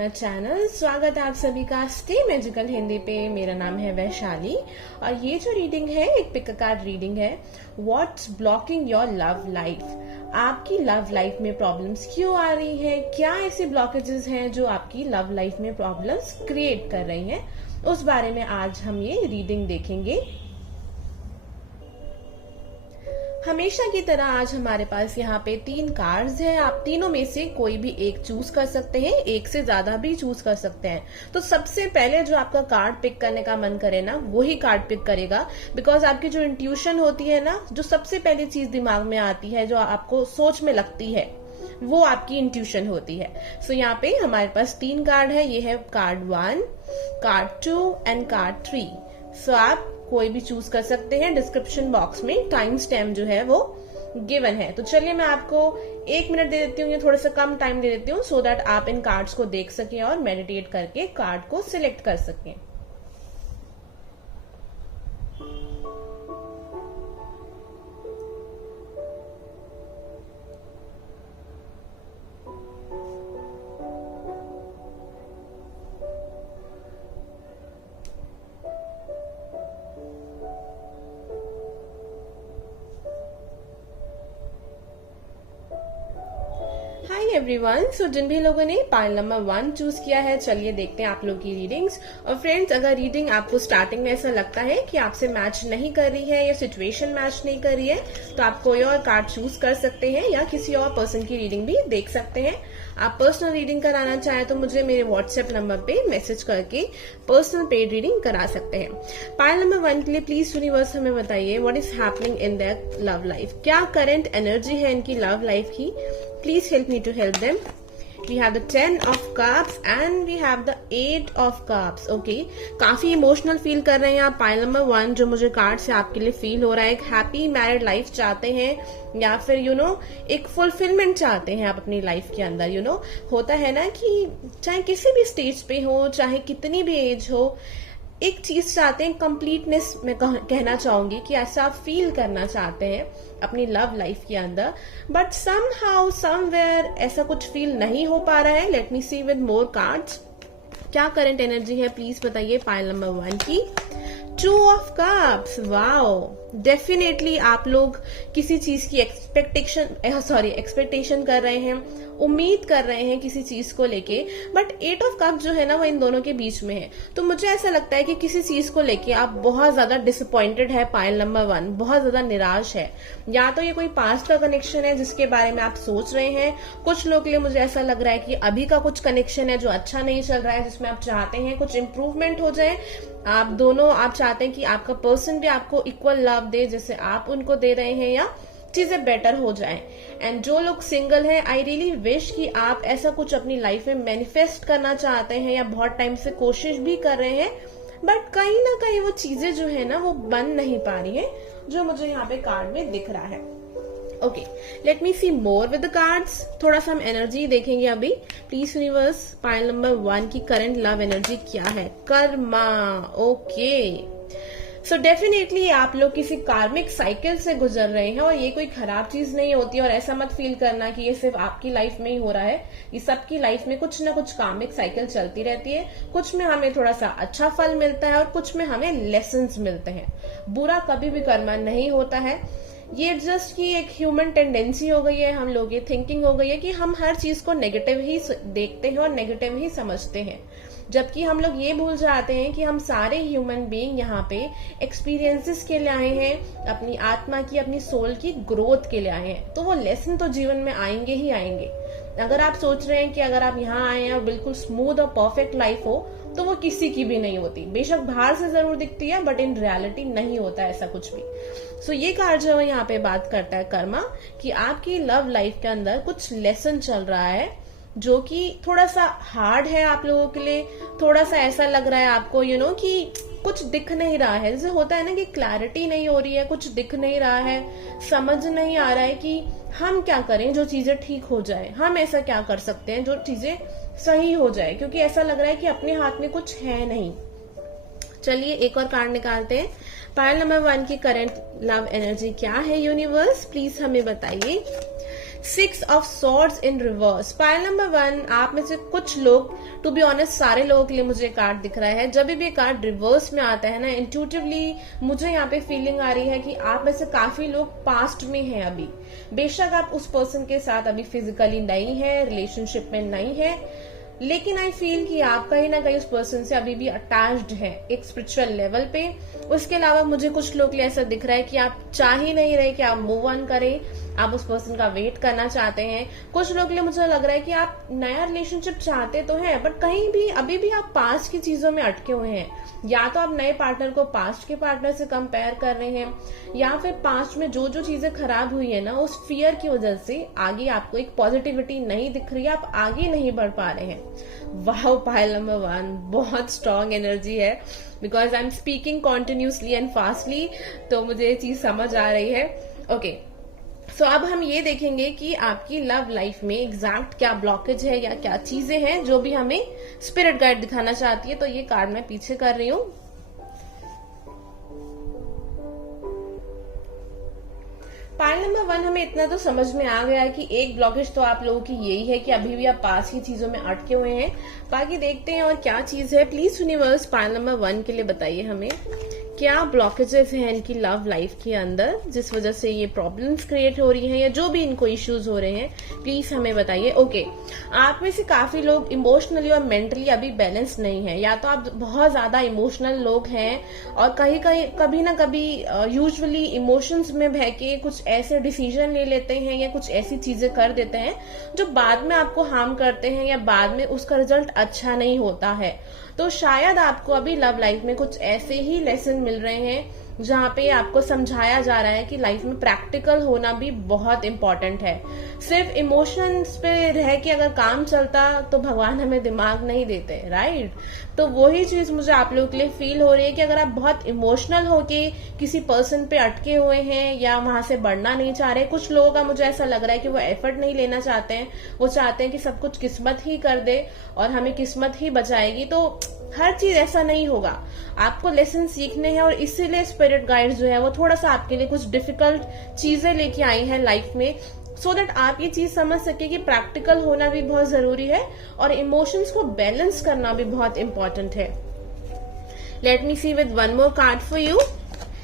My channel. स्वागत है आप सभी का स्टे मैजिकल हिंदी पे। मेरा नाम है वैशाली और ये जो रीडिंग है एक पिक अ कार्ड रीडिंग है। What's blocking your love life? आपकी लव लाइफ में प्रॉब्लम्स क्यों आ रही हैं? क्या ऐसी ब्लॉकेजेस हैं जो आपकी लव लाइफ में प्रॉब्लम्स क्रिएट कर रही हैं? उस बारे में आज हम ये रीडिंग देखेंगे। हमेशा की तरह आज हमारे पास यहाँ पे 3 कार्ड्स हैं। आप तीनों में से कोई भी एक चूज कर सकते हैं, एक से ज्यादा भी चूज कर सकते हैं। तो सबसे पहले जो आपका कार्ड पिक करने का मन करे ना, वही कार्ड पिक करेगा। बिकॉज आपकी जो इंट्यूशन होती है ना, जो सबसे पहली चीज दिमाग में आती है, जो आपको सोच में लगती है, वो आपकी इंट्यूशन होती है। सो यहाँ पे हमारे पास 3 कार्ड है। ये है कार्ड 1, कार्ड 2 एंड कार्ड 3। सो आप कोई भी चूज कर सकते हैं। डिस्क्रिप्शन बॉक्स में टाइम स्टैम्प जो है वो गिवन है। तो चलिए मैं आपको 1 मिनट दे देती हूँ, या थोड़ा सा कम टाइम दे देती हूँ, सो दैट आप इन कार्ड्स को देख सकें और मेडिटेट करके कार्ड को सिलेक्ट कर सकें। Hi everyone. सो जिन भी लोगों ने पाइल नंबर 1 चूज किया है, चलिए देखते हैं आप लोग की रीडिंग्स। और फ्रेंड्स, अगर रीडिंग आपको स्टार्टिंग में ऐसा लगता है कि आपसे मैच नहीं कर रही है या सिचुएशन मैच नहीं कर रही है, तो आप कोई और कार्ड चूज कर सकते हैं या किसी और पर्सन की रीडिंग भी देख सकते हैं। आप पर्सनल रीडिंग कराना चाहें तो मुझे मेरे व्हाट्सएप नंबर पे मैसेज करके पर्सनल पेड रीडिंग करा सकते हैं। पाइल नंबर 1 के लिए प्लीज यूनिवर्स हमें बताइए what is happening in their love life. क्या करंट एनर्जी है इनकी लव लाइफ की? Please help me to help them. We have the 10 of cups and we have the 8 of cups. Okay, काफी emotional feel कर रहे हैं आप। Pile number 1 जो मुझे कार्ड से आपके लिए फील हो रहा है, एक हैप्पी मैरिड लाइफ चाहते हैं या फिर एक फुलफिलमेंट चाहते हैं आप अपनी लाइफ के अंदर। होता है ना कि चाहे किसी भी स्टेज पे हो, चाहे कितनी भी एज हो, एक चीज चाहते हैं, कंप्लीटनेस में कहना चाहूंगी कि ऐसा आप फील करना चाहते हैं अपनी लव लाइफ के अंदर, बट समहाउ समवेयर ऐसा कुछ फील नहीं हो पा रहा है। Let me see with more cards. क्या करंट एनर्जी है प्लीज बताइए पाइल नंबर 1 की। 2 ऑफ कप्स। वाओ, डेफिनेटली आप लोग किसी चीज की एक्सपेक्टेशन कर रहे हैं, उम्मीद कर रहे हैं किसी चीज को लेके, बट 8 ऑफ कप जो है ना, वो इन दोनों के बीच में है। तो मुझे ऐसा लगता है कि किसी चीज को लेके आप बहुत ज्यादा डिसअपॉइंटेड है। पाइल नंबर 1 बहुत ज्यादा निराश है। या तो ये कोई पास्ट का कनेक्शन है जिसके बारे में आप सोच रहे हैं। कुछ लोग के लिए मुझे ऐसा लग रहा है कि अभी का कुछ कनेक्शन है जो अच्छा नहीं चल रहा है, जिसमें आप चाहते हैं कुछ इम्प्रूवमेंट हो जाए। आप चाहते हैं कि आपका पर्सन भी आपको इक्वल लव दे जैसे आप उनको दे रहे हैं, या चीजें बेटर हो जाएं। एंड जो लोग सिंगल हैं, आई रियली विश कि आप ऐसा कुछ अपनी लाइफ में मैनिफेस्ट करना चाहते हैं या बहुत टाइम से कोशिश भी कर रहे हैं, बट कहीं ना कहीं वो चीजें जो है ना, वो बन नहीं पा रही है, जो मुझे यहाँ पे कार्ड में दिख रहा है। Okay, let me see more with the cards. थोड़ा सा हम एनर्जी देखेंगे अभी। प्लीज यूनिवर्स, पाइल नंबर 1 की करंट लव एनर्जी क्या है? कर्मा। ओके, सो डेफिनेटली आप लोग किसी कार्मिक साइकिल से गुजर रहे हैं, और ये कोई खराब चीज नहीं होती। और ऐसा मत फील करना कि ये सिर्फ आपकी लाइफ में ही हो रहा है। ये सबकी लाइफ में कुछ ना कुछ कार्मिक साइकिल चलती रहती है। कुछ में हमें थोड़ा सा अच्छा फल मिलता है और कुछ में हमें लेसन्स मिलते हैं। बुरा कभी भी कर्मा नहीं होता है। ये जस्ट की एक ह्यूमन टेंडेंसी हो गई है, हम लोग ये थिंकिंग हो गई है कि हम हर चीज को नेगेटिव ही देखते हैं और नेगेटिव ही समझते हैं, जबकि हम लोग ये भूल जाते हैं कि हम सारे ह्यूमन बीइंग यहाँ पे एक्सपीरियंसेस के लिए आए हैं, अपनी आत्मा की, अपनी सोल की ग्रोथ के लिए आए हैं। तो वो लेसन तो जीवन में आएंगे ही आएंगे। अगर आप सोच रहे हैं कि अगर आप यहाँ आए हैं और बिल्कुल स्मूथ और परफेक्ट लाइफ हो, तो वो किसी की भी नहीं होती। बेशक बाहर से जरूर दिखती है, बट इन रियलिटी नहीं होता ऐसा कुछ भी। सो ये कार्ड जो है यहाँ पे बात करता है कर्मा, कि आपकी लव लाइफ के अंदर कुछ लेसन चल रहा है जो कि थोड़ा सा हार्ड है आप लोगों के लिए। थोड़ा सा ऐसा लग रहा है आपको कि कुछ दिख नहीं रहा है। जैसे होता है ना कि क्लैरिटी नहीं हो रही है, कुछ दिख नहीं रहा है, समझ नहीं आ रहा है कि हम क्या करें जो चीजें ठीक हो जाए, हम ऐसा क्या कर सकते हैं जो चीजें सही हो जाए, क्योंकि ऐसा लग रहा है कि अपने हाथ में कुछ है नहीं। चलिए एक और कार्ड निकालते हैं। पाइल नंबर 1 की करंट लव एनर्जी क्या है यूनिवर्स? प्लीज हमें बताइए। 6 of swords in reverse. Pile number 1, आप में से कुछ लोग, टू बी ऑनेस्ट सारे लोगों के लिए मुझे कार्ड दिख रहा है, जब भी ये कार्ड रिवर्स में आता है ना, इंट्यूटिवली मुझे यहाँ पे फीलिंग आ रही है कि आप में से काफी लोग पास्ट में हैं अभी। बेशक आप उस पर्सन के साथ अभी फिजिकली नहीं है, रिलेशनशिप में नहीं है, लेकिन आई फील कि आप कहीं ना कहीं उस पर्सन से अभी भी अटैच्ड है एक स्पिरिचुअल लेवल पे। उसके अलावा मुझे कुछ लोग के लिए ऐसा दिख रहा है कि आप चाह ही नहीं रहे कि आप मूव ऑन करें, आप उस पर्सन का वेट करना चाहते हैं। कुछ लोग के लिए मुझे लग रहा है कि आप नया रिलेशनशिप चाहते तो हैं, बट कहीं भी अभी भी आप पास्ट की चीजों में अटके हुए हैं। या तो आप नए पार्टनर को पास्ट के पार्टनर से कंपेयर कर रहे हैं, या फिर पास्ट में जो जो चीजें खराब हुई है ना, उस फियर की वजह से आगे आपको एक पॉजिटिविटी नहीं दिख रही है, आप आगे नहीं बढ़ पा रहे हैं। वाह, पाइल नंबर 1 बहुत स्ट्रॉन्ग एनर्जी है, because I am speaking continuously and fastly, तो मुझे ये चीज समझ आ रही है। ओके, सो अब हम ये देखेंगे कि आपकी लव लाइफ में एग्जैक्ट क्या ब्लॉकेज है या क्या चीजें हैं जो भी हमें स्पिरिट गाइड दिखाना चाहती है। तो ये कार्ड मैं पीछे कर रही हूं। पाइल नंबर 1, हमें इतना तो समझ में आ गया है कि एक ब्लॉकेज तो आप लोगों की यही है कि अभी भी आप पास की चीजों में अटके हुए हैं। बाकी देखते हैं और क्या चीज है। प्लीज यूनिवर्स पाइल नंबर 1 के लिए बताइए हमें क्या ब्लॉकेजेस हैं इनकी लव लाइफ के अंदर, जिस वजह से ये प्रॉब्लम्स क्रिएट हो रही हैं या जो भी इनको इश्यूज हो रहे हैं, प्लीज हमें बताइए। ओके, आप में से काफी लोग इमोशनली और मेंटली अभी बैलेंस नहीं है, या तो आप बहुत ज्यादा इमोशनल लोग हैं और कभी ना कभी यूजुअली इमोशंस में बह के कुछ ऐसे डिसीजन ले लेते हैं या कुछ ऐसी चीजें कर देते हैं जो बाद में आपको हार्म करते हैं या बाद में उसका रिजल्ट अच्छा नहीं होता है। तो शायद आपको अभी लव लाइफ में कुछ ऐसे ही लेसन मिल रहे हैं जहाँ पे आपको समझाया जा रहा है कि लाइफ में प्रैक्टिकल होना भी बहुत इंपॉर्टेंट है। सिर्फ इमोशंस पे रह के अगर काम चलता तो भगवान हमें दिमाग नहीं देते, राइट? तो वही चीज मुझे आप लोगों के लिए फील हो रही है कि अगर आप बहुत इमोशनल होके किसी पर्सन पे अटके हुए हैं या वहां से बढ़ना नहीं चाह रहे, कुछ लोगों का मुझे ऐसा लग रहा है कि वो एफर्ट नहीं लेना चाहते हैं, वो चाहते हैं कि सब कुछ किस्मत ही कर दे और हमें किस्मत ही बचाएगी। तो हर चीज ऐसा नहीं होगा, आपको लेसन सीखने हैं और इसीलिए स्पिरिट गाइड जो है वो थोड़ा सा आपके लिए कुछ डिफिकल्ट चीजें लेके आई हैं लाइफ में, सो दैट आप ये चीज समझ सके कि प्रैक्टिकल होना भी बहुत जरूरी है और इमोशंस को बैलेंस करना भी बहुत इंपॉर्टेंट है। Let me see with one more card for you.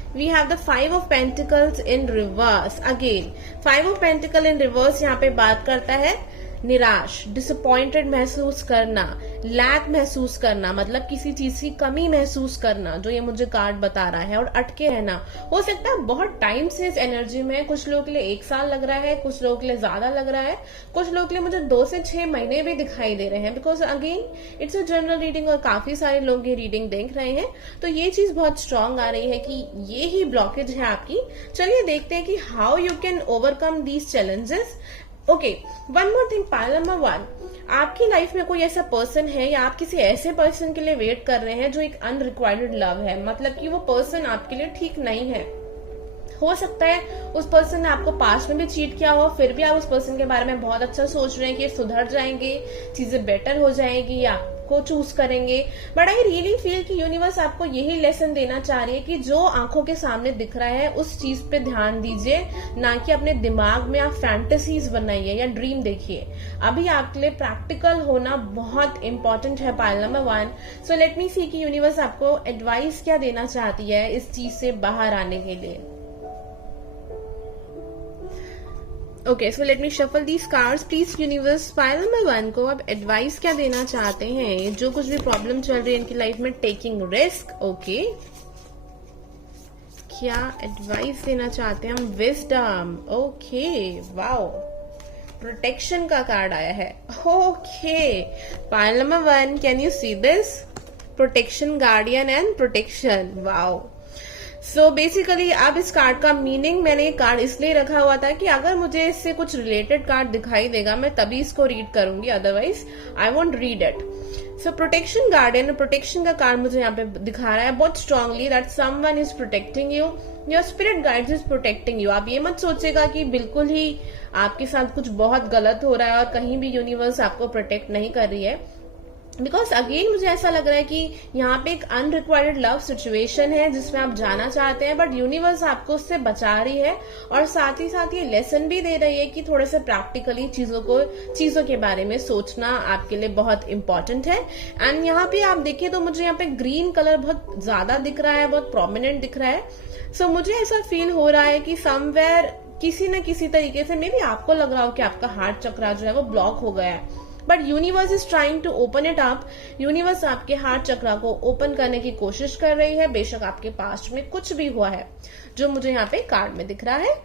We have the 5 of Pentacles in reverse. Again, 5 of Pentacles in reverse यहाँ पे बात करता है निराश, डिसअपॉइंटेड महसूस करना, लैक महसूस करना, मतलब किसी चीज की कमी महसूस करना, जो ये मुझे कार्ड बता रहा है, और अटके रहना। हो सकता है बहुत टाइम से इस एनर्जी में, कुछ लोगों के लिए 1 साल लग रहा है, कुछ लोगों के लिए ज्यादा लग रहा है, कुछ लोगों के लिए मुझे 2 से 6 महीने भी दिखाई दे रहे हैं, because again it's a general reading और काफी सारे लोग ये रीडिंग देख रहे हैं। तो ये चीज बहुत स्ट्रांग आ रही है कि ये ही ब्लॉकेज है आपकी। चलिए देखते हैं कि how you can overcome these challenges. Okay, one more thing, pile number 1, आपकी लाइफ में कोई ऐसा पर्सन है या आप किसी ऐसे पर्सन के लिए वेट कर रहे हैं जो एक अनरिक्वायर्ड लव है, मतलब कि वो पर्सन आपके लिए ठीक नहीं है। हो सकता है उस पर्सन ने आपको पास्ट में भी चीट किया हो, फिर भी आप उस पर्सन के बारे में बहुत अच्छा सोच रहे हैं कि सुधर जाएंगे, चीजें बेटर हो जाएगी या को चूज करेंगे। बट आई रियली फील कि यूनिवर्स आपको यही लेसन देना चाह रही है कि जो आंखों के सामने दिख रहा है उस चीज पे ध्यान दीजिए, ना कि अपने दिमाग में आप फैंटेसीज बनाइए या ड्रीम देखिए। अभी आपके लिए प्रैक्टिकल होना बहुत इंपॉर्टेंट है, pile number 1। So let me see कि यूनिवर्स आपको एडवाइस क्या देना चाहती है इस चीज से बाहर आने के लिए। Okay, so let me shuffle these cards. Please universe pile number 1 को आप एडवाइस क्या देना चाहते हैं, जो कुछ भी प्रॉब्लम चल रही है इनकी लाइफ में, टेकिंग रिस्क। ओके, क्या एडवाइस देना चाहते हैं हम? विजडम। ओके, वाओ, प्रोटेक्शन का कार्ड आया है। Okay, pile number 1, can you see this? Protection, guardian and protection. Wow. So basically अब इस कार्ड का मीनिंग, मैंने ये कार्ड इसलिए रखा हुआ था कि अगर मुझे इससे कुछ रिलेटेड कार्ड दिखाई देगा मैं तभी इसको रीड करूंगी, otherwise I won't read it. So protection, guardian, protection का कार्ड मुझे यहाँ पे दिखा रहा है बहुत strongly that someone is protecting you, your spirit guides is protecting you. आप ये मत सोचेगा कि बिल्कुल ही आपके साथ कुछ बहुत गलत हो रहा है और कहीं भी यूनिवर्स आपको प्रोटेक्ट नहीं कर रही है। बिकॉज अगेन मुझे ऐसा लग रहा है कि यहाँ पे एक अनरिक्वायर्ड लव सिचुएशन है जिसमें आप जाना चाहते हैं, बट यूनिवर्स आपको उससे बचा रही है और साथ ही साथ ये लेसन भी दे रही है कि थोड़े से प्रैक्टिकली चीजों के बारे में सोचना आपके लिए बहुत इंपॉर्टेंट है। एंड यहाँ पे आप देखिए तो मुझे यहाँ पे ग्रीन कलर बहुत ज्यादा दिख रहा है, बहुत प्रोमिनेंट दिख रहा है। सो मुझे ऐसा फील हो रहा है कि समवेयर किसी न किसी तरीके से मे बी आपको लग रहा हो कि आपका हार्ट चक्रा जो है वो ब्लॉक हो गया है, but universe is trying to open it up. Universe आपके हार्ट चक्रा को ओपन करने की कोशिश कर रही है, बेशक आपके पास्ट में कुछ भी हुआ है, जो मुझे यहाँ पे कार्ड में दिख रहा है।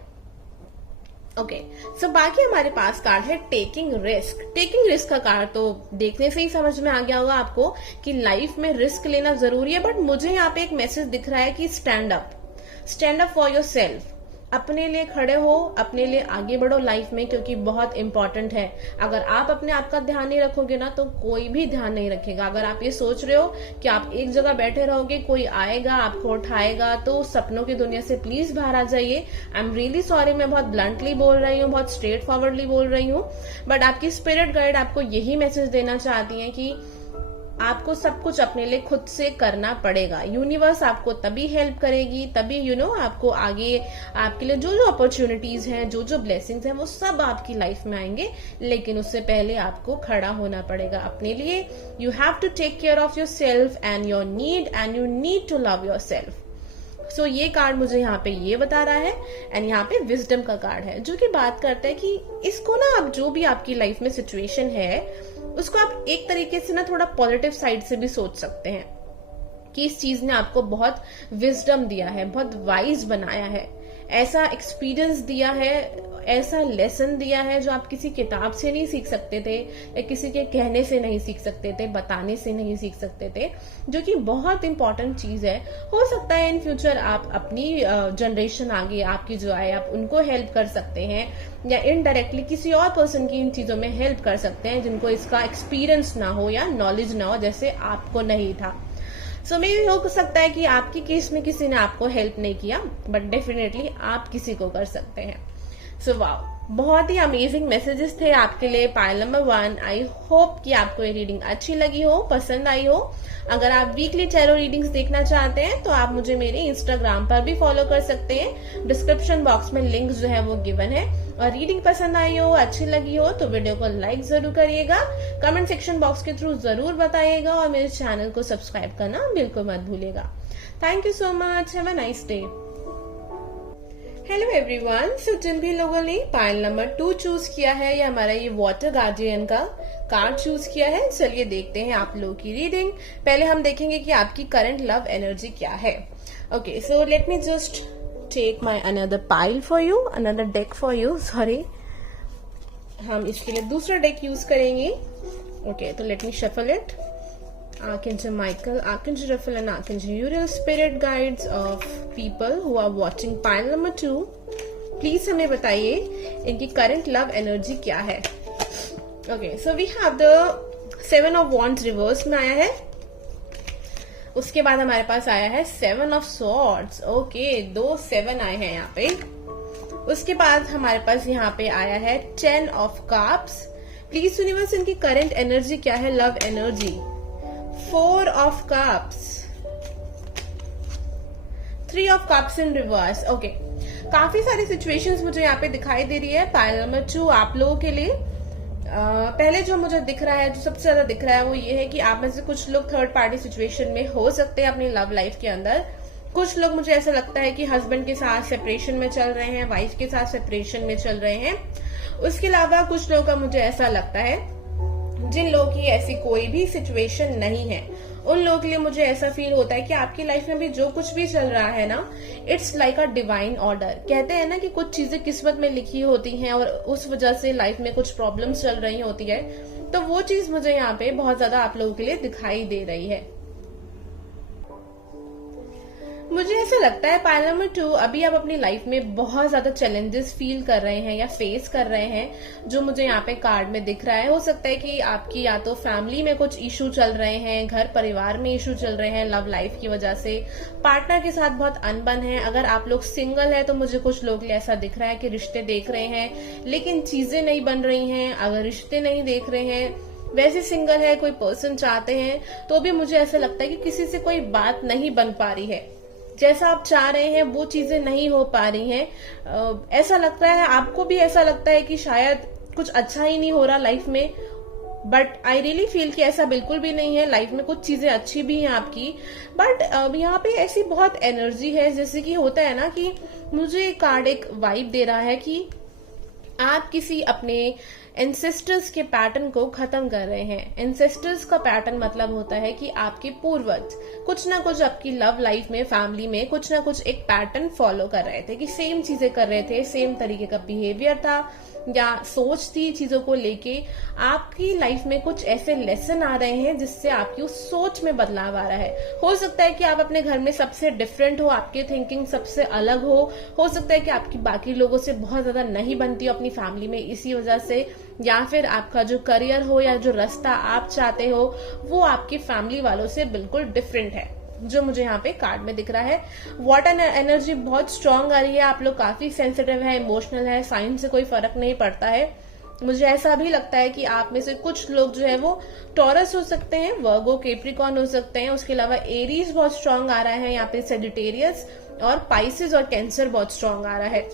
ओके, सो बाकी हमारे पास कार्ड है टेकिंग रिस्क। टेकिंग रिस्क का कार्ड तो देखने से ही समझ में आ गया होगा आपको कि लाइफ में रिस्क लेना जरूरी है, बट मुझे यहाँ पे एक मैसेज दिख रहा है कि stand up for your self. अपने लिए खड़े हो, अपने लिए आगे बढ़ो लाइफ में, क्योंकि बहुत इंपॉर्टेंट है। अगर आप अपने आप का ध्यान नहीं रखोगे ना तो कोई भी ध्यान नहीं रखेगा। अगर आप ये सोच रहे हो कि आप एक जगह बैठे रहोगे, कोई आएगा आपको उठाएगा, तो सपनों की दुनिया से प्लीज बाहर आ जाइए। आई एम रियली सॉरी, मैं बहुत ब्लंटली बोल रही हूँ, बहुत स्ट्रेट फॉरवर्डली बोल रही हूँ, बट आपकी स्पिरिट गाइड आपको यही मैसेज देना चाहती है कि आपको सब कुछ अपने लिए खुद से करना पड़ेगा। यूनिवर्स आपको तभी हेल्प करेगी, तभी आपको आगे आपके लिए जो अपॉर्चुनिटीज हैं, जो ब्लेसिंग्स हैं, वो सब आपकी लाइफ में आएंगे। लेकिन उससे पहले आपको खड़ा होना पड़ेगा अपने लिए। You have to take care of your self and your need, and you need to love your self. So ये कार्ड मुझे यहाँ पे ये बता रहा है। एंड यहाँ पे विजडम का कार्ड है, जो कि बात करता है कि इसको ना आप जो भी आपकी लाइफ में सिचुएशन है उसको आप एक तरीके से ना थोड़ा पॉजिटिव साइड से भी सोच सकते हैं कि इस चीज ने आपको बहुत विजडम दिया है, बहुत वाइज बनाया है, ऐसा एक्सपीरियंस दिया है, ऐसा लेसन दिया है जो आप किसी किताब से नहीं सीख सकते थे, या किसी के कहने से नहीं सीख सकते थे, बताने से नहीं सीख सकते थे, जो कि बहुत इंपॉर्टेंट चीज है। हो सकता है इन फ्यूचर आप अपनी जनरेशन आगे आपकी जो आए आप उनको हेल्प कर सकते हैं, या इनडायरेक्टली किसी और पर्सन की इन चीजों में हेल्प कर सकते हैं जिनको इसका एक्सपीरियंस ना हो या नॉलेज ना हो, जैसे आपको नहीं था। सो मे हो सकता है कि आपकी केस में किसी ने आपको हेल्प नहीं किया, बट डेफिनेटली आप किसी को कर सकते हैं। सो वाओ, बहुत ही अमेजिंग मैसेजेस थे आपके लिए पाइल नंबर 1। आई होप कि आपको ये रीडिंग अच्छी लगी हो, पसंद आई हो। अगर आप वीकली टैरो रीडिंग्स देखना चाहते हैं तो आप मुझे मेरे इंस्टाग्राम पर भी फॉलो कर सकते हैं। डिस्क्रिप्शन बॉक्स में लिंक जो है वो गिवन है। और रीडिंग पसंद आई हो, अच्छी लगी हो तो वीडियो को लाइक जरूर करिएगा, कमेंट सेक्शन बॉक्स के थ्रू जरूर बताइएगा, और मेरे चैनल को सब्सक्राइब करना बिल्कुल मत भूलिएगा। Thank you so much, have a nice day. Hello everyone, so जिन भी लोगों ने पाइल नंबर 2 चूज किया है या हमारा ये वाटर गार्डियन का कार्ड चूज किया है, चलिए देखते हैं आप लोगों की रीडिंग। पहले हम देखेंगे कि आपकी करंट लव एनर्जी क्या है। Okay, so let me just take my another pile for you, another deck for you, sorry. हम इसके लिए दूसरा डेक यूज करेंगे। ओके, तो let me shuffle it. Archangel Michael, Archangel Raphael and Archangel Uriel, spirit guides of people who are watching pile number 2, please हमें बताइए इनकी current love energy क्या है। Okay, so we have the 7 of Wands reverse में आया है। उसके बाद हमारे पास आया है 7 of Swords। ओके, 2 7 आए हैं यहाँ पे। उसके बाद हमारे पास यहाँ पे आया है 10 of Cups। प्लीज यूनिवर्स इनकी करंट एनर्जी क्या है, love energy. 4 of Cups, 3 of Cups in reverse। Okay, काफी सारी सिचुएशंस मुझे यहाँ पे दिखाई दे रही है पाइल नंबर 2 आप लोगों के लिए। पहले जो मुझे दिख रहा है, जो सबसे ज्यादा दिख रहा है, वो ये है कि आप में से कुछ लोग थर्ड पार्टी सिचुएशन में हो सकते हैं अपनी लव लाइफ के अंदर। कुछ लोग मुझे ऐसा लगता है कि हस्बैंड के साथ सेपरेशन में चल रहे हैं, वाइफ के साथ सेपरेशन में चल रहे हैं। उसके अलावा कुछ लोगों का मुझे ऐसा लगता है जिन लोगों की ऐसी कोई भी सिचुएशन नहीं है, उन लोगों के लिए मुझे ऐसा फील होता है कि आपकी लाइफ में भी जो कुछ भी चल रहा है ना, it's like a divine order. कहते हैं ना कि कुछ चीजें किस्मत में लिखी होती हैं और उस वजह से लाइफ में कुछ प्रॉब्लम्स चल रही होती है, तो वो चीज मुझे यहाँ पे बहुत ज्यादा आप लोगों के लिए दिखाई दे रही है। मुझे ऐसा लगता है पाइल नंबर 2 अभी आप अपनी लाइफ में बहुत ज्यादा चैलेंजेस फील कर रहे हैं या फेस कर रहे हैं, जो मुझे यहाँ पे कार्ड में दिख रहा है। हो सकता है कि आपकी या तो फैमिली में कुछ इशू चल रहे हैं, घर परिवार में इशू चल रहे हैं, लव लाइफ की वजह से पार्टनर के साथ बहुत अनबन है। अगर आप लोग सिंगल है तो मुझे कुछ लोग ऐसा दिख रहा है कि रिश्ते देख रहे हैं लेकिन चीजें नहीं बन रही हैं। अगर रिश्ते नहीं देख रहे हैं वैसे सिंगल है, कोई पर्सन चाहते हैं, तो भी मुझे ऐसा लगता है कि किसी से कोई बात नहीं बन पा रही है, जैसा आप चाह रहे हैं वो चीजें नहीं हो पा रही हैं। ऐसा लगता है, आपको भी ऐसा लगता है कि शायद कुछ अच्छा ही नहीं हो रहा लाइफ में, बट आई रियली फील कि ऐसा बिल्कुल भी नहीं है। लाइफ में कुछ चीजें अच्छी भी हैं आपकी, बट यहाँ पे ऐसी बहुत एनर्जी है, जैसे कि होता है ना कि मुझे कार्ड एक वाइब दे रहा है कि आप किसी अपने एंसेस्टर्स के पैटर्न को खत्म कर रहे हैं। एंसेस्टर्स का पैटर्न मतलब होता है कि आपके पूर्वज कुछ ना कुछ आपकी लव लाइफ में, फैमिली में कुछ ना कुछ एक पैटर्न फॉलो कर रहे थे, कि सेम चीजें कर रहे थे, सेम तरीके का बिहेवियर था या सोच थी चीजों को लेके। आपकी लाइफ में कुछ ऐसे लेसन आ रहे हैं जिससे आपकी उस सोच में बदलाव आ रहा है। हो सकता है कि आप अपने घर में सबसे डिफरेंट हो, आपकी थिंकिंग सबसे अलग हो सकता है कि आपकी बाकी लोगों से बहुत ज्यादा नहीं बनती हो अपनी फैमिली में इसी वजह से, या फिर आपका जो करियर हो या जो रास्ता आप चाहते हो वो आपकी फैमिली वालों से बिल्कुल डिफरेंट है, जो मुझे यहाँ पे कार्ड में दिख रहा है। वाटर एनर्जी बहुत स्ट्रांग आ रही है, आप लोग काफी सेंसिटिव है, इमोशनल है, साइन से कोई फर्क नहीं पड़ता है। मुझे ऐसा भी लगता है कि आप में से कुछ लोग जो है वो टॉरस हो सकते हैं, वर्गो, कैप्रिकॉर्न हो सकते हैं, उसके अलावा एरीज बहुत स्ट्रांग आ रहा है यहाँ पे, सेजिटेरियस और पाइसेस और कैंसर बहुत स्ट्रांग आ रहा है।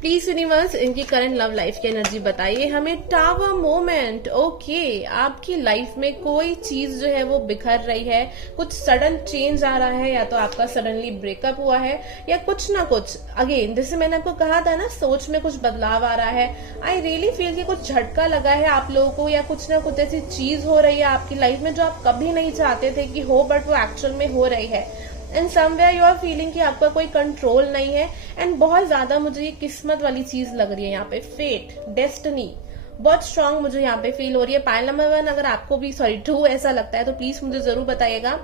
प्लीज यूनिवर्स इनकी करंट लव लाइफ की एनर्जी बताइए हमें। टावर मोमेंट, ओके, आपकी लाइफ में कोई चीज जो है वो बिखर रही है, कुछ सडन चेंज आ रहा है, या तो आपका सडनली ब्रेकअप हुआ है या कुछ ना कुछ, अगेन जैसे मैंने आपको कहा था ना, सोच में कुछ बदलाव आ रहा है। आई रियली फील कि कुछ झटका लगा है आप लोगों को, या कुछ ना कुछ ऐसी चीज हो रही है आपकी लाइफ में जो आप कभी नहीं चाहते थे कि हो, बट वो एक्चुअल में हो रही है। And somewhere you are feeling कि आपका कोई कंट्रोल नहीं है, एंड बहुत ज्यादा मुझे ये किस्मत वाली चीज लग रही है यहाँ पे, फेट, डेस्टिनी बहुत स्ट्रांग मुझे यहाँ पे फील हो रही है। पाइल नंबर 1 अगर आपको भी 2 ऐसा लगता है तो प्लीज मुझे जरूर बताइएगा।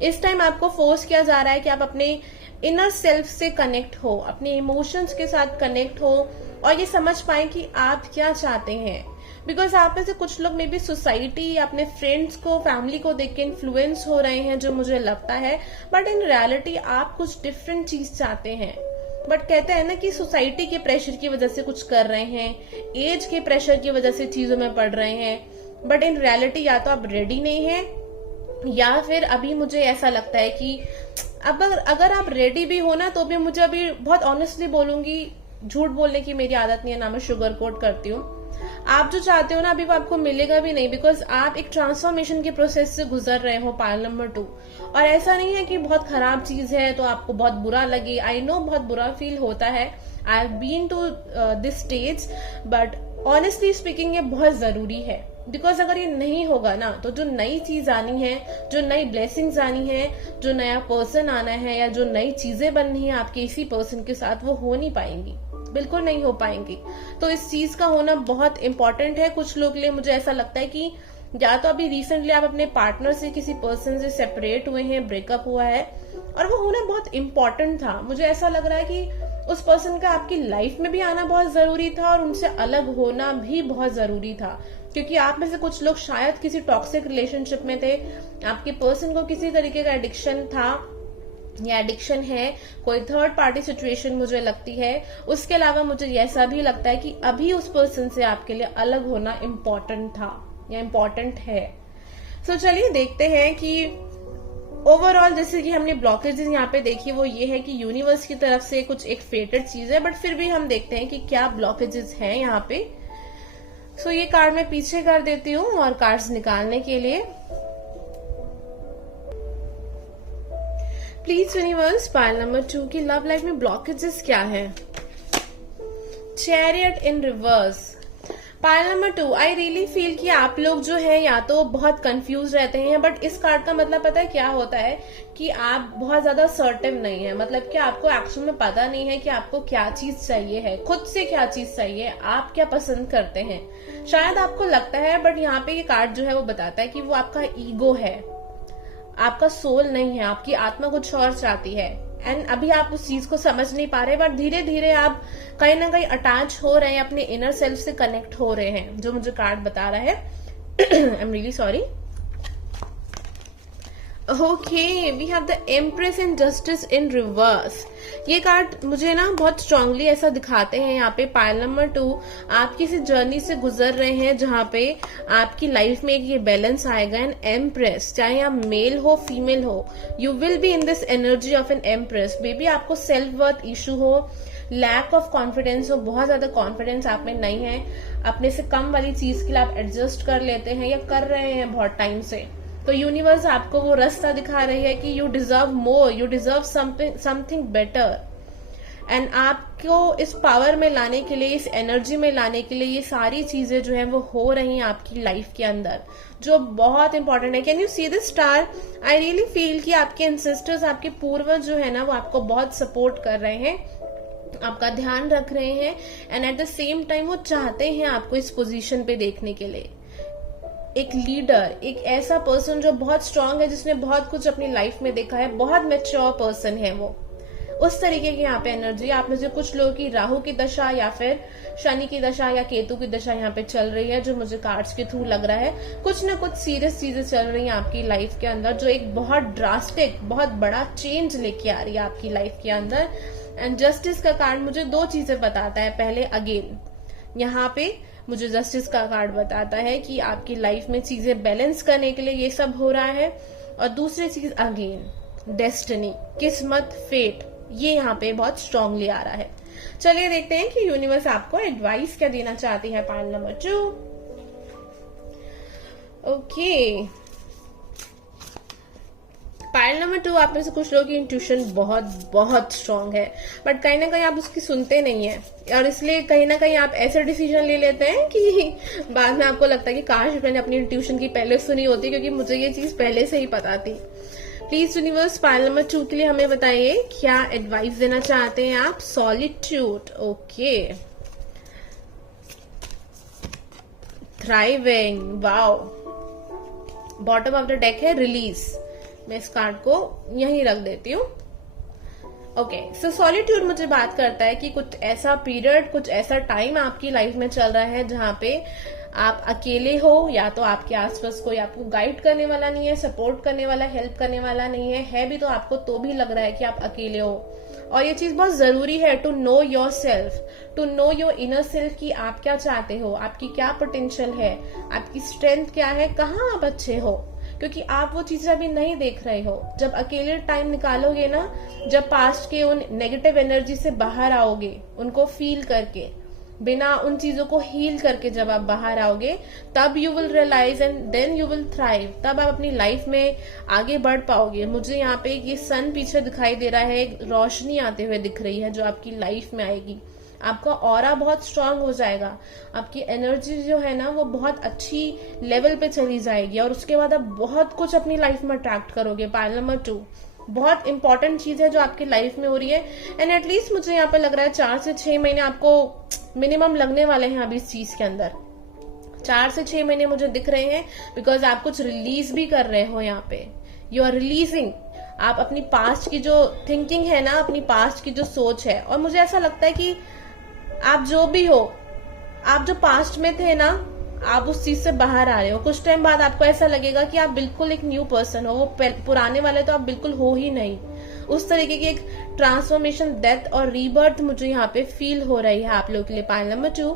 इस टाइम आपको फोर्स किया जा रहा है कि आप अपने इनर सेल्फ से कनेक्ट हो, अपने इमोशंस के साथ कनेक्ट हो और ये समझ पाए कि आप क्या चाहते हैं। बिकॉज आप में से कुछ लोग मे बी सोसाइटी या अपने फ्रेंड्स को, फैमिली को देख के इन्फ्लुएंस हो रहे हैं, जो मुझे लगता है, बट इन रियलिटी आप कुछ डिफरेंट चीज चाहते हैं। बट कहते हैं ना कि सोसाइटी के प्रेशर की वजह से कुछ कर रहे हैं, एज के प्रेशर की वजह से चीजों में पड़ रहे हैं, बट इन रियलिटी या तो आप रेडी नहीं है, या फिर अभी मुझे ऐसा लगता है कि अब अगर आप रेडी भी हो ना, तो भी मुझे अभी बहुत ऑनेस्टली बोलूंगी, झूठ बोलने की मेरी आदत नहीं है, ना मैं शुगर कोट करती हूँ, आप जो चाहते हो ना अभी वो आपको मिलेगा भी नहीं, बिकॉज आप एक ट्रांसफॉर्मेशन के प्रोसेस से गुजर रहे हो, पाइल नंबर 2। और ऐसा नहीं है कि बहुत खराब चीज है तो आपको बहुत बुरा लगे, आई नो बहुत बुरा फील होता है, I have been to this stage, but honestly speaking ये बहुत जरूरी है। बिकॉज अगर ये नहीं होगा ना, तो जो नई चीज आनी है, जो नई ब्लेसिंग्स आनी है, जो नया पर्सन आना है, या जो नई चीजें बननी है आपके इसी पर्सन के साथ, वो हो नहीं पाएंगी, बिल्कुल नहीं हो पाएंगी। तो इस चीज का होना बहुत इंपॉर्टेंट है कुछ लोग के लिए। मुझे ऐसा लगता है कि या तो अभी रिसेंटली आप अपने पार्टनर से, किसी पर्सन से सेपरेट हुए हैं, ब्रेकअप हुआ है, और वो होना बहुत इंपॉर्टेंट था। मुझे ऐसा लग रहा है कि उस पर्सन का आपकी लाइफ में भी आना बहुत जरूरी था, और उनसे अलग होना भी बहुत जरूरी था, क्योंकि आप में से कुछ लोग शायद किसी टॉक्सिक रिलेशनशिप में थे, आपके पर्सन को किसी तरीके का एडिक्शन था या एडिक्शन है, कोई थर्ड पार्टी सिचुएशन मुझे लगती है। उसके अलावा मुझे ऐसा भी लगता है कि अभी उस पर्सन से आपके लिए अलग होना इम्पोर्टेंट था या इम्पोर्टेंट है। सो चलिए देखते हैं कि ओवरऑल, जैसे कि हमने ब्लॉकेजेस यहाँ पे देखी, वो ये है कि यूनिवर्स की तरफ से कुछ एक फेटेड चीज है, बट फिर भी हम देखते हैं कि क्या ब्लॉकेजेस हैं यहाँ पे। सो ये कार्ड मैं पीछे कर देती हूँ और कार्ड्स निकालने के लिए प्लीज यूनिवर्स, पाइल नंबर 2 की लव लाइफ में ब्लॉकेजेस क्या है। चैरियट इन रिवर्स, पाइल नंबर 2, आई रियली फील कि आप लोग जो है या तो बहुत कंफ्यूज रहते हैं, बट इस कार्ड का मतलब पता है क्या होता है कि आप बहुत ज्यादा सर्टिव नहीं है, मतलब कि आपको एक्चुअल में पता नहीं है कि आपको क्या चीज चाहिए है, खुद से क्या चीज चाहिए, आप क्या पसंद करते हैं। शायद आपको लगता है, बट यहाँ पे ये कार्ड जो है वो बताता है कि वो आपका ईगो है, आपका सोल नहीं है, आपकी आत्मा कुछ और चाहती है, एंड अभी आप उस चीज को समझ नहीं पा रहे, बट धीरे धीरे आप कहीं ना कहीं अटैच हो रहे हैं, अपने इनर सेल्फ से कनेक्ट हो रहे हैं, जो मुझे कार्ड बता रहा है। I am really sorry. Okay, we have the empress and justice in reverse. ये कार्ड मुझे ना बहुत स्ट्रांगली ऐसा दिखाते हैं यहाँ पे पाइल नंबर 2, आप किसी जर्नी से गुजर रहे हैं जहां पे आपकी लाइफ में एक ये बैलेंस आएगा। एंड एम्प्रेस, चाहे आप मेल हो फीमेल हो, you will be in this energy of an empress. Baby आपको सेल्फ वर्थ इशू हो, लैक ऑफ कॉन्फिडेंस हो, बहुत ज्यादा कॉन्फिडेंस आप में नहीं है, अपने से कम वाली चीज के लिए आप एडजस्ट कर लेते हैं या कर रहे हैं बहुत टाइम से, तो यूनिवर्स आपको वो रास्ता दिखा रही है कि you deserve more, you deserve something better. And आपको इस पावर में लाने के लिए, इस एनर्जी में लाने के लिए ये सारी चीजें जो है वो हो रही हैं आपकी लाइफ के अंदर, जो बहुत इंपॉर्टेंट है। Can you see this star? I really feel कि आपके एंसेस्टर्स, आपके पूर्वज जो है ना, वो आपको बहुत सपोर्ट कर रहे हैं, आपका ध्यान रख रहे हैं। And at the same time वो चाहते हैं आपको इस पोजीशन पे देखने के लिए। एक लीडर, एक ऐसा पर्सन जो बहुत स्ट्रांग है, जिसने बहुत कुछ अपनी लाइफ में देखा है, बहुत मैच्योर पर्सन है वो, उस तरीके की यहाँ पे एनर्जी। आप में से कुछ लोगों की राहु की दशा या फिर शनि की दशा या केतु की दशा यहाँ पे चल रही है, जो मुझे कार्ड्स के थ्रू लग रहा है। कुछ ना कुछ सीरियस चीजें चल रही हैं आपकी लाइफ के अंदर, जो एक बहुत ड्रास्टिक, बहुत बड़ा चेंज लेके आ रही है आपकी लाइफ के अंदर। एंड जस्टिस का कार्ड मुझे दो चीजें बताता है। पहले अगेन यहाँ पे मुझे जस्टिस का कार्ड बताता है कि आपकी लाइफ में चीजें बैलेंस करने के लिए ये सब हो रहा है। और दूसरी चीज अगेन डेस्टिनी, किस्मत, फेट, ये यहाँ पे बहुत स्ट्रांगली आ रहा है। चलिए देखते हैं कि यूनिवर्स आपको एडवाइस क्या देना चाहती है pile number 2। Okay, pile number 2, आप में से कुछ लोगों की इंट्यूशन बहुत बहुत स्ट्रांग है, बट कहीं ना कहीं आप उसकी सुनते नहीं है, और इसलिए कहीं ना कहीं आप ऐसे डिसीजन ले लेते हैं कि बाद में आपको लगता है कि काश मैंने अपनी इंट्यूशन की पहले सुनी होती, क्योंकि मुझे ये चीज पहले से ही पता थी। प्लीज यूनिवर्स पाइल नंबर 2 के लिए हमें बताइए क्या एडवाइस देना चाहते हैं आप। Solitude, okay, thriving, wow. Bottom of the deck है रिलीज। मैं इस कार्ड को यहीं रख देती हूँ। ओके, सो सॉलिट्यूड मुझे बात करता है कि कुछ ऐसा पीरियड, कुछ ऐसा टाइम आपकी लाइफ में चल रहा है जहां पे आप अकेले हो, या तो आपके आसपास कोई आपको गाइड करने वाला नहीं है, सपोर्ट करने वाला, हेल्प करने वाला नहीं है भी तो आपको तो भी लग रहा है कि आप अकेले हो। और ये चीज बहुत जरूरी है, to know your self, to know your inner self, कि आप क्या चाहते हो, आपकी क्या पोटेंशियल है, आपकी स्ट्रेंथ क्या है, कहाँ आप अच्छे हो, क्योंकि आप वो चीजें अभी नहीं देख रहे हो। जब अकेले टाइम निकालोगे ना, जब पास्ट के उन नेगेटिव एनर्जी से बाहर आओगे, उनको फील करके, बिना उन चीजों को हील करके जब आप बाहर आओगे, तब you will realise and then you will thrive. तब आप अपनी लाइफ में आगे बढ़ पाओगे। मुझे यहाँ पे ये सन पीछे दिखाई दे रहा है, रोशनी आते हुए दिख रही है जो आपकी लाइफ में आएगी। आपका ऑरा बहुत स्ट्रांग हो जाएगा, आपकी एनर्जी जो है ना वो बहुत अच्छी लेवल पे चली जाएगी, और उसके बाद आप बहुत कुछ अपनी लाइफ में अट्रैक्ट करोगे। पाइल नंबर 2 बहुत इंपॉर्टेंट चीज है जो आपकी लाइफ में हो रही है। एंड एटलीस्ट मुझे यहाँ पे लग रहा है 4 से 6 महीने आपको मिनिमम लगने वाले हैं अभी इस चीज के अंदर। 4 से 6 महीने मुझे दिख रहे हैं, बिकॉज आप कुछ रिलीज भी कर रहे हो यहाँ पे। यू आर रिलीजिंग, आप अपनी पास्ट की जो थिंकिंग है ना, अपनी पास्ट की जो सोच है, और मुझे ऐसा लगता है कि आप जो भी हो, आप जो पास्ट में थे ना, आप उस चीज से बाहर आ रहे हो। कुछ टाइम बाद आपको ऐसा लगेगा कि आप बिल्कुल एक न्यू पर्सन हो, वो पुराने वाले तो आप बिल्कुल हो ही नहीं। उस तरीके की एक ट्रांसफॉर्मेशन, डेथ और रीबर्थ मुझे यहाँ पे फील हो रही है आप लोगों के लिए। Pile number 2,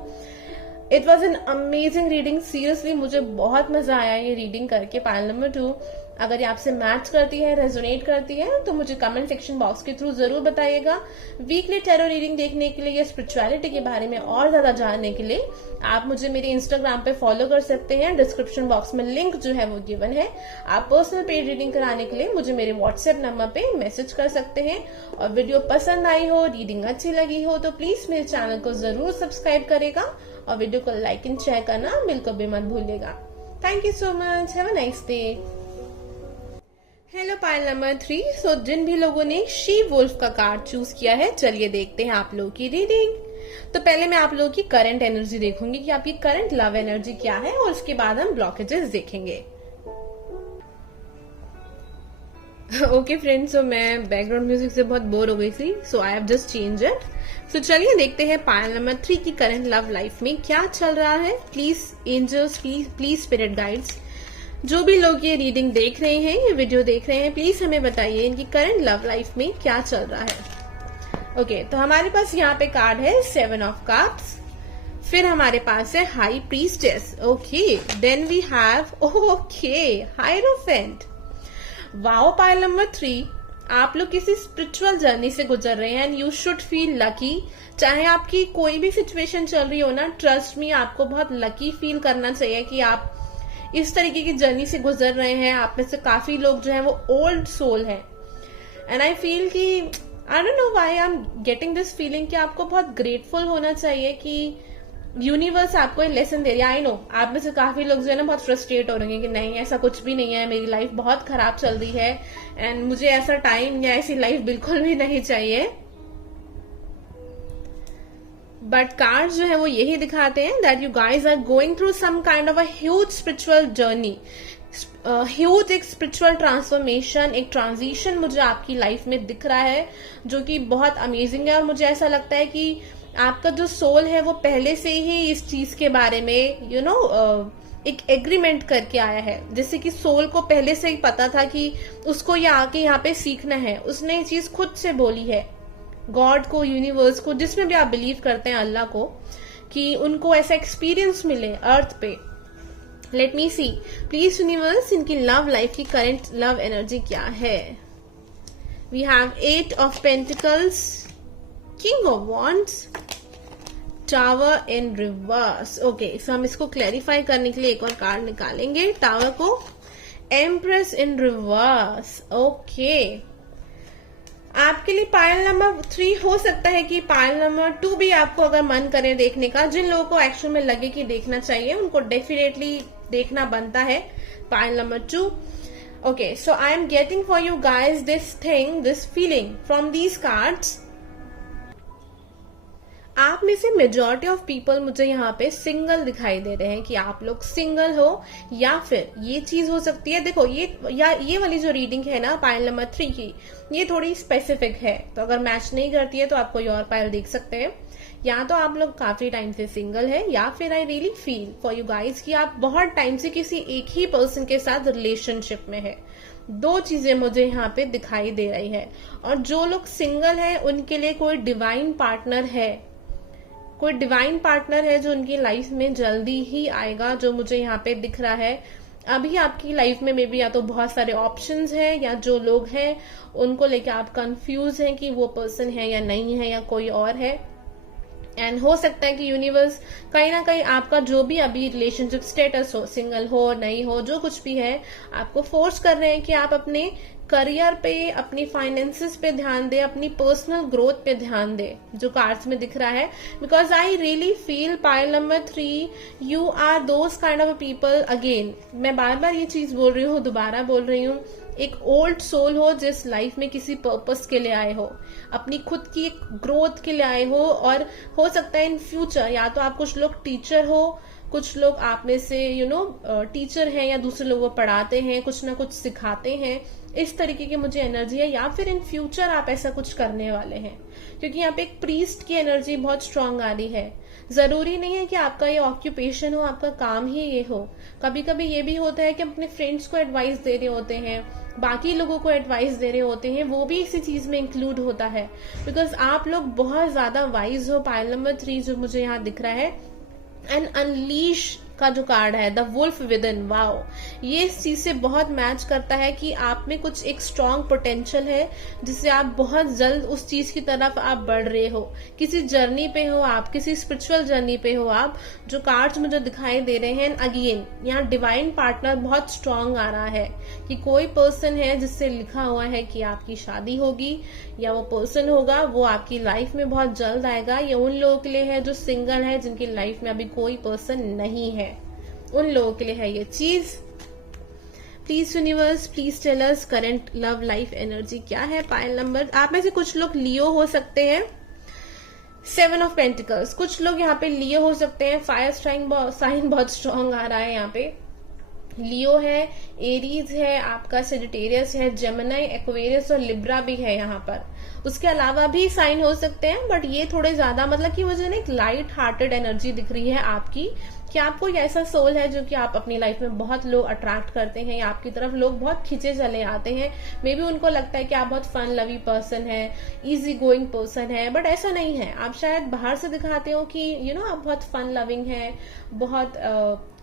it was an amazing reading, seriously मुझे बहुत मजा आया ये रीडिंग करके। पाइल नंबर 2 अगर ये आपसे मैच करती है, रेजोनेट करती है, तो मुझे कमेंट सेक्शन बॉक्स के थ्रू जरूर बताइएगा। वीकली टैरो रीडिंग देखने के लिए या स्पिरिचुअलिटी के बारे में और ज्यादा जानने के लिए आप मुझे मेरे इंस्टाग्राम पे फॉलो कर सकते हैं। डिस्क्रिप्शन बॉक्स में लिंक जो है वो गिवन है। आप पर्सनल पेड रीडिंग कराने के लिए मुझे मेरे व्हाट्सएप नंबर पे मैसेज कर सकते हैं। और वीडियो पसंद आई हो, रीडिंग अच्छी लगी हो, तो प्लीज मेरे चैनल को जरूर सब्सक्राइब करेगा, और वीडियो को लाइक एंड शेयर करना बिल्कुल भी मत भूलिएगा। Thank you so much, have a nice day. Hello pile number 3, सो जिन भी लोगों ने शी वुल्फ का कार्ड चूज किया है, चलिए देखते हैं आप लोगों की रीडिंग। तो पहले मैं आप लोगों की करंट एनर्जी देखूंगी कि आपकी करंट लव एनर्जी क्या है, और उसके बाद हम ब्लॉकेजेस देखेंगे। ओके फ्रेंड्स, सो मैं बैकग्राउंड म्यूजिक से बहुत बोर हो गई थी, so I have just change it. So चलिए देखते हैं पाइल नंबर 3 की करंट लव लाइफ में क्या चल रहा है। Please angels, please spirit guides, जो भी लोग ये रीडिंग देख रहे हैं, ये वीडियो देख रहे हैं, प्लीज हमें बताइए इनकी करंट लव लाइफ में क्या चल रहा है। ओके, तो हमारे पास यहाँ पे कार्ड है 7 ऑफ कप्स, फिर हमारे पास है high priestess. Okay, then we have okay hierophant. Wow, pile number 3, आप लोग किसी स्पिरिचुअल जर्नी से गुजर रहे हैं and you should feel lucky. चाहे आपकी कोई भी सिचुएशन चल रही हो ना, ट्रस्ट मी, आपको बहुत लकी फील करना चाहिए कि आप इस तरीके की जर्नी से गुजर रहे हैं। आप में से काफी लोग जो है वो ओल्ड सोल है एंड आई फील कि I don't know why I am getting this feeling कि आपको बहुत ग्रेटफुल होना चाहिए कि यूनिवर्स आपको एक लेसन दे रही है। आई नो आप में से काफी लोग जो है ना बहुत फ्रस्ट्रेट हो रहे हैं कि नहीं, ऐसा कुछ भी नहीं है, मेरी लाइफ बहुत खराब चल रही है एंड मुझे ऐसा टाइम या ऐसी लाइफ बिल्कुल भी नहीं चाहिए। बट कार्ड जो है वो यही दिखाते हैं that you guys are going through some kind of a huge spiritual journey, huge एक स्पिरिचुअल ट्रांसफॉर्मेशन, एक ट्रांजिशन मुझे आपकी लाइफ में दिख रहा है जो कि बहुत अमेजिंग है। और मुझे ऐसा लगता है कि आपका जो सोल है वो पहले से ही इस चीज के बारे में एक एग्रीमेंट करके आया है। जैसे कि सोल को पहले से ही पता था कि उसको ये आके यहाँ पे सीखना है, उसने ये चीज खुद से बोली है गॉड को, यूनिवर्स को, जिसमें भी आप बिलीव करते हैं, अल्लाह को, कि उनको ऐसा एक्सपीरियंस मिले अर्थ पे। Let me see, please universe, इनकी लव लाइफ की करंट लव एनर्जी क्या है। We have 8 of pentacles, king of wands, tower in reverse. Okay, so हम इसको क्लैरिफाई करने के लिए एक और कार्ड निकालेंगे टावर को, एम्प्रेस इन रिवर्स। ओके, आपके लिए पायल नंबर 3 हो सकता है कि पायल नंबर 2 भी आपको अगर मन करे देखने का। जिन लोगों को एक्चुअल में लगे कि देखना चाहिए उनको डेफिनेटली देखना बनता है pile number 2। Okay, so I am getting for you guys this thing, this feeling from these cards. आप में से मेजॉरिटी ऑफ पीपल मुझे यहाँ पे सिंगल दिखाई दे रहे हैं कि आप लोग सिंगल हो, या फिर ये चीज हो सकती है। देखो ये वाली जो रीडिंग है ना पाइल नंबर 3 की, ये थोड़ी स्पेसिफिक है, तो अगर मैच नहीं करती है तो आप कोई और पाइल देख सकते हैं। या तो आप लोग काफी टाइम से सिंगल है, या फिर आई really feel for you guys कि आप बहुत टाइम से किसी एक ही पर्सन के साथ रिलेशनशिप में है। 2 चीजें मुझे यहाँ पे दिखाई दे रही है। और जो लोग सिंगल है उनके लिए कोई डिवाइन पार्टनर है, कोई डिवाइन पार्टनर है जो उनकी लाइफ में जल्दी ही आएगा, जो मुझे यहाँ पे दिख रहा है। अभी आपकी लाइफ में मे बी या तो बहुत सारे ऑप्शंस हैं, या जो लोग हैं उनको लेके आप कंफ्यूज हैं कि वो पर्सन है या नहीं है, या कोई और है। एंड हो सकता है कि यूनिवर्स कहीं ना कहीं आपका जो भी अभी रिलेशनशिप स्टेटस हो, सिंगल हो नहीं हो, जो कुछ भी है, आपको फोर्स कर रहे हैं कि आप अपने करियर पे, अपनी फाइनेंसेस पे ध्यान दे, अपनी पर्सनल ग्रोथ पे ध्यान दे, जो कार्ड्स में दिख रहा है। Because I really feel pile number 3 you are those kind of people. Again मैं बार बार ये चीज बोल रही हूँ, दोबारा बोल रही हूँ, एक ओल्ड सोल हो जिस लाइफ में किसी पर्पस के लिए आए हो, अपनी खुद की एक ग्रोथ के लिए आए हो। और हो सकता है इन फ्यूचर या तो आप कुछ लोग टीचर हो, कुछ लोग आप में से टीचर हैं या दूसरे लोगों को पढ़ाते हैं, कुछ ना कुछ सिखाते हैं, इस तरीके की मुझे एनर्जी है। या फिर इन फ्यूचर आप ऐसा कुछ करने वाले हैं, क्योंकि यहाँ पे एक प्रीस्ट की एनर्जी बहुत स्ट्रांग आ रही है। जरूरी नहीं है कि आपका ये ऑक्यूपेशन हो, आपका काम ही ये हो। कभी कभी ये भी होता है कि अपने फ्रेंड्स को एडवाइस दे रहे होते हैं, बाकी लोगों को एडवाइस दे रहे होते हैं, वो भी इसी चीज में इंक्लूड होता है। बिकॉज आप लोग बहुत ज्यादा वाइज हो। पाइल नंबर 3 जो मुझे यहाँ दिख रहा है, एंड अनलीश का जो कार्ड है, the wolf within, wow, ये इस चीज से बहुत मैच करता है कि आप में कुछ एक स्ट्रॉन्ग पोटेंशियल है जिससे आप बहुत जल्द उस चीज की तरफ आप बढ़ रहे हो। किसी जर्नी पे हो आप, किसी स्पिरिचुअल जर्नी पे हो आप, जो कार्ड्स मुझे दिखाई दे रहे हैं। अगेन यहाँ डिवाइन पार्टनर बहुत स्ट्रॉन्ग आ रहा है कि कोई पर्सन है जिससे लिखा हुआ है कि आपकी शादी होगी, या वो पर्सन होगा वो आपकी लाइफ में बहुत जल्द आएगा। ये उन लोगों के लिए है जो सिंगल है, जिनकी लाइफ में अभी कोई पर्सन नहीं है, उन लोगों के लिए है ये चीज। Please universe, please tell us current love life energy क्या है। पाइल नंबर, आप में से कुछ लोग लियो हो सकते हैं, 7 ऑफ पेंटिकल्स, कुछ लोग यहाँ पे लियो हो सकते हैं। फायर साइन बहुत स्ट्रांग आ रहा है यहाँ पे। लियो है, एरीज है, आपका सेजिटेरियस है, जेमिनी, एक्वेरियस और लिब्रा भी है यहाँ पर। उसके अलावा भी साइन हो सकते हैं, बट ये थोड़े ज्यादा, मतलब कि मुझे ना एक लाइट हार्टेड एनर्जी दिख रही है आपकी, कि आपको ऐसा सोल है जो कि आप अपनी लाइफ में बहुत लोग अट्रैक्ट करते हैं, या आपकी तरफ लोग बहुत खींचे चले आते हैं। मे बी उनको लगता है कि आप बहुत फन लवी पर्सन है, इजी गोइंग पर्सन है, बट ऐसा नहीं है। आप शायद बाहर से दिखाते हो कि आप बहुत फन लविंग है, बहुत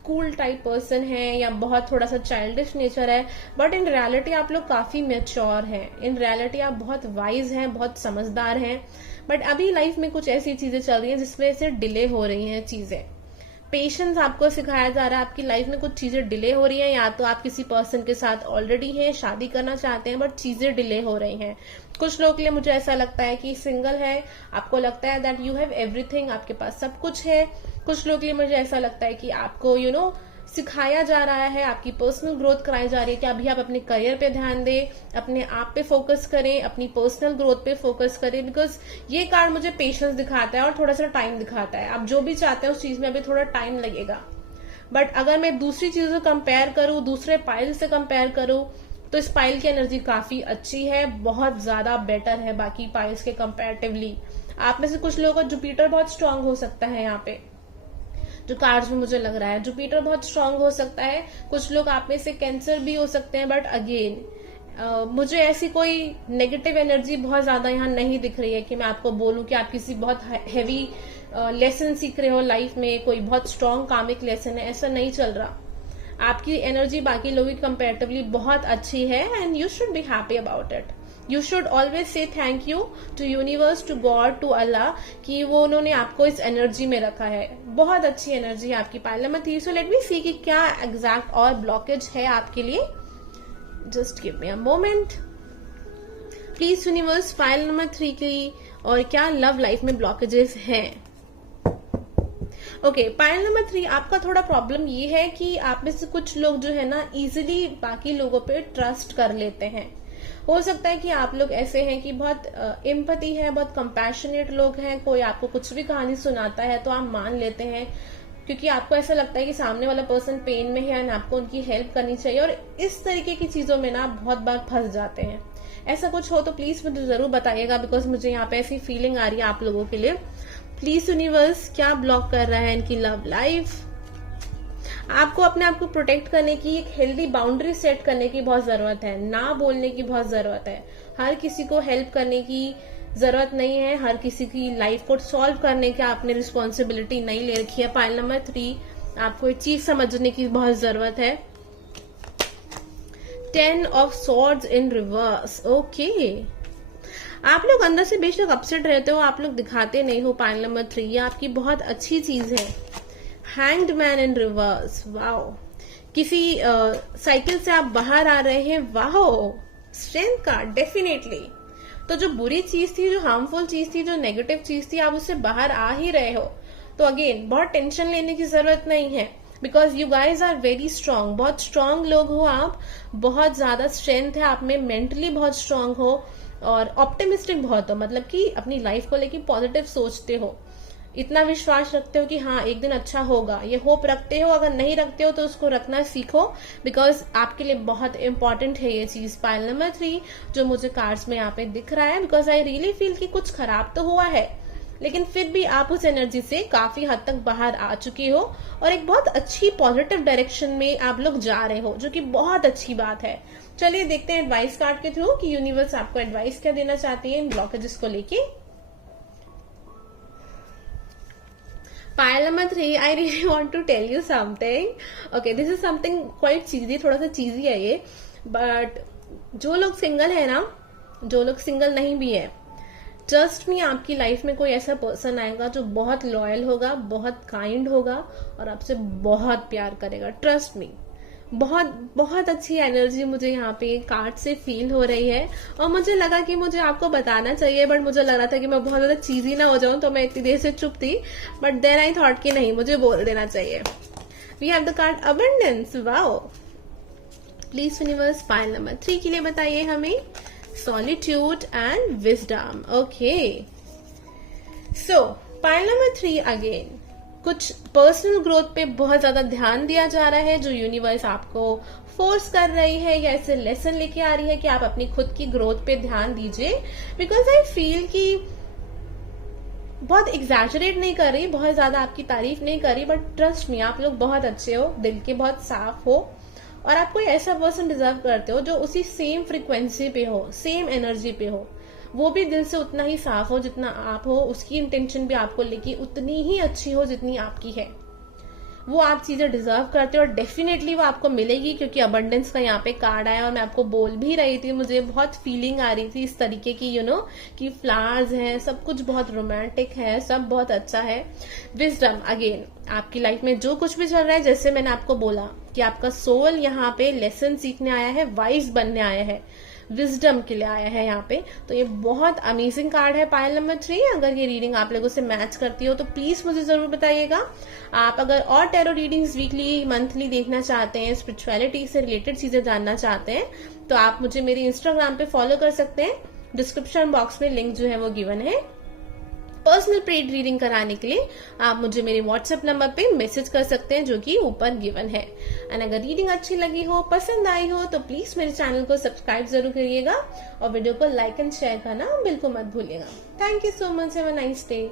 कूल टाइप पर्सन है, या बहुत थोड़ा सा चाइल्डिश नेचर है, बट इन रियलिटी आप लोग काफी मेच्योर हैं। इन रियलिटी आप बहुत वाइज हैं, बहुत समझदार हैं, बट अभी लाइफ में कुछ ऐसी चीजें चल रही हैं जिसमें से डिले हो रही हैं चीजें। पेशेंस आपको सिखाया जा रहा है। आपकी लाइफ में कुछ चीजें डिले हो रही हैं, या तो आप किसी पर्सन के साथ ऑलरेडी हैं, शादी करना चाहते हैं, बट चीजें डिले हो रही हैं। कुछ लोगों के लिए मुझे ऐसा लगता है कि सिंगल है, आपको लगता है दैट यू हैव एवरीथिंग, आपके पास सब कुछ है। कुछ लोगों के लिए मुझे ऐसा लगता है कि आपको सिखाया जा रहा है, आपकी पर्सनल ग्रोथ कराई जा रही है कि अभी आप अपने करियर पे ध्यान दें, अपने आप पे फोकस करें, अपनी पर्सनल ग्रोथ पे फोकस करें। बिकॉज ये कार्ड मुझे पेशेंस दिखाता है और थोड़ा सा टाइम दिखाता है। आप जो भी चाहते हैं उस चीज में अभी थोड़ा टाइम लगेगा। बट अगर मैं दूसरी चीजों से कंपेयर करूं, दूसरे पाइल से कंपेयर करूं, तो इस पाइल की एनर्जी काफी अच्छी है, बहुत ज्यादा बेटर है बाकी पाइल्स के कंपेरेटिवली। आप में से कुछ लोगों का जुपिटर बहुत स्ट्रांग हो सकता है। यहाँ पे जो कार्ड्स में मुझे लग रहा है जुपिटर बहुत स्ट्रांग हो सकता है। कुछ लोग आप में से कैंसर भी हो सकते हैं, बट अगेन मुझे ऐसी कोई नेगेटिव एनर्जी बहुत ज्यादा यहाँ नहीं दिख रही है कि मैं आपको बोलूं कि आप किसी बहुत हैवी लेसन सीख रहे हो लाइफ में, कोई बहुत स्ट्रांग कामिक लेसन है, ऐसा नहीं चल रहा। आपकी एनर्जी बाकी लोगों की कंपेरेटिवली बहुत अच्छी है, and you should be happy about it. You should always say thank you to universe, to God, to Allah कि वो उन्होंने आपको इस एनर्जी में रखा है। बहुत अच्छी एनर्जी है आपकी pile number 3। So let me see कि क्या एग्जैक्ट और ब्लॉकेज है आपके लिए। Just give me a moment please universe, pile number 3 की और क्या लव लाइफ में ब्लॉकेजेस हैं। ओके, पाइल नंबर 3 आपका थोड़ा प्रॉब्लम ये है कि आप में से कुछ लोग जो है ना इजिली बाकी लोगों पे ट्रस्ट कर लेते हैं। हो सकता है कि आप लोग ऐसे हैं कि बहुत एम्पैथी है, बहुत कंपैशनेट लोग हैं। कोई आपको कुछ भी कहानी सुनाता है तो आप मान लेते हैं, क्योंकि आपको ऐसा लगता है कि सामने वाला पर्सन पेन में है एंड आपको उनकी हेल्प करनी चाहिए। और इस तरीके की चीजों में ना आप बहुत बार फंस जाते हैं। ऐसा कुछ हो तो प्लीज मुझे जरूर बताइएगा, बिकॉज मुझे यहाँ पे ऐसी फीलिंग आ रही है आप लोगों के लिए। प्लीज यूनिवर्स, क्या ब्लॉक कर रहा है इनकी लव लाइफ। आपको अपने आप को प्रोटेक्ट करने की, एक हेल्दी बाउंड्री सेट करने की बहुत जरूरत है। ना बोलने की बहुत जरूरत है। हर किसी को हेल्प करने की जरूरत नहीं है, हर किसी की लाइफ को सॉल्व करने की आपने रिस्पॉन्सिबिलिटी नहीं ले रखी है। पाइल नंबर 3 आपको एक चीज समझने की बहुत जरूरत है। 10 of swords in reverse. Okay, आप लोग अंदर से बेशक अपसेट रहते हो, आप लोग दिखाते नहीं हो। पाइल नंबर 3 ये आपकी बहुत अच्छी चीज है। Hanged man in reverse, wow. किसी साइकिल से आप बाहर आ रहे हैं, वाओ। स्ट्रेंथ का डेफिनेटली। तो जो बुरी चीज थी, जो हार्मफुल चीज थी, जो नेगेटिव चीज थी, आप उससे बाहर आ ही रहे हो। तो अगेन बहुत टेंशन लेने की जरूरत नहीं है, because you guys are very strong. बहुत स्ट्रांग लोग हो आप, बहुत ज्यादा स्ट्रेंथ है आप में, मेंटली बहुत स्ट्रांग हो और ऑप्टिमिस्टिक बहुत हो, मतलब कि अपनी लाइफ को लेकर पॉजिटिव सोचते हो, इतना विश्वास रखते हो कि हाँ एक दिन अच्छा होगा, ये होप रखते हो। अगर नहीं रखते हो तो उसको रखना सीखो, बिकॉज आपके लिए बहुत इंपॉर्टेंट है ये चीज। पाइल नंबर 3 जो मुझे कार्ड्स में यहाँ पे दिख रहा है, बिकॉज आई रियली फील कि कुछ खराब तो हुआ है, लेकिन फिर भी आप उस एनर्जी से काफी हद तक बाहर आ चुके हो और एक बहुत अच्छी पॉजिटिव डायरेक्शन में आप लोग जा रहे हो, जो कि बहुत अच्छी बात है। चलिए देखते हैं एडवाइस कार्ड के थ्रू कि यूनिवर्स आपको एडवाइस क्या देना चाहती है इन ब्लॉकेजेस को लेके। Pile number 3, I really want to tell you something. Okay, this is something quite cheesy, थोड़ा सा cheesy है ये, but जो लोग सिंगल है ना, जो लोग सिंगल नहीं भी है, ट्रस्ट मी आपकी लाइफ में कोई ऐसा पर्सन आएगा जो बहुत लॉयल होगा, बहुत काइंड होगा और आपसे बहुत प्यार करेगा। ट्रस्ट मी, बहुत बहुत अच्छी एनर्जी मुझे यहाँ पे कार्ड से फील हो रही है और मुझे लगा कि मुझे आपको बताना चाहिए, बट मुझे लग रहा था कि मैं बहुत ज्यादा चीजी ना हो जाऊं, तो मैं इतनी देर से चुप थी। बट देन आई थॉट कि नहीं, मुझे बोल देना चाहिए। We have the card abundance, wow. Please universe, pile number 3 के लिए बताइए हमें solitude and wisdom. Okay, so pile number 3 again, कुछ पर्सनल ग्रोथ पे बहुत ज्यादा ध्यान दिया जा रहा है, जो यूनिवर्स आपको फोर्स कर रही है या ऐसे लेसन लेके आ रही है कि आप अपनी खुद की ग्रोथ पे ध्यान दीजिए। बिकॉज आई फील कि बहुत एग्जैजरेट नहीं कर रही, बहुत ज्यादा आपकी तारीफ नहीं कर रही, बट ट्रस्ट मी, आप लोग बहुत अच्छे हो, दिल के बहुत साफ हो, और आप कोई ऐसा पर्सन डिजर्व करते हो जो उसी सेम फ्रिक्वेंसी पे हो, सेम एनर्जी पे हो, वो भी दिल से उतना ही साफ हो जितना आप हो, उसकी इंटेंशन भी आपको लेके उतनी ही अच्छी हो जितनी आपकी है। वो आप चीजें डिजर्व करते हो और डेफिनेटली वो आपको मिलेगी, क्योंकि अबंडेंस का यहाँ पे कार्ड आया और मैं आपको बोल भी रही थी, मुझे बहुत फीलिंग आ रही थी इस तरीके की, कि फ्लावर्स हैं, सब कुछ बहुत रोमांटिक है, सब बहुत अच्छा है। विजडम, अगेन आपकी लाइफ में जो कुछ भी चल रहा है, जैसे मैंने आपको बोला कि आपका सोल यहाँ पे लेसन सीखने आया है, वाइज बनने आया है, विजडम के लिए आया है यहाँ पे। तो ये बहुत अमेजिंग कार्ड है पायल नंबर 3। अगर ये रीडिंग आप लोगों से मैच करती हो तो प्लीज मुझे जरूर बताइएगा। आप अगर और टैरो रीडिंग्स वीकली मंथली देखना चाहते हैं, स्पिरिचुअलिटी से रिलेटेड चीजें जानना चाहते हैं, तो आप मुझे मेरे इंस्टाग्राम पे फॉलो कर सकते हैं। डिस्क्रिप्शन बॉक्स में लिंक जो है वो गिवन है। पर्सनल पेड रीडिंग कराने के लिए आप मुझे मेरे व्हाट्सएप नंबर पे मैसेज कर सकते हैं, जो कि ऊपर गिवन है। एंड अगर रीडिंग अच्छी लगी हो, पसंद आई हो, तो प्लीज मेरे चैनल को सब्सक्राइब जरूर करिएगा और वीडियो को लाइक एंड शेयर करना बिल्कुल मत भूलिएगा। Thank you so much, have a nice day.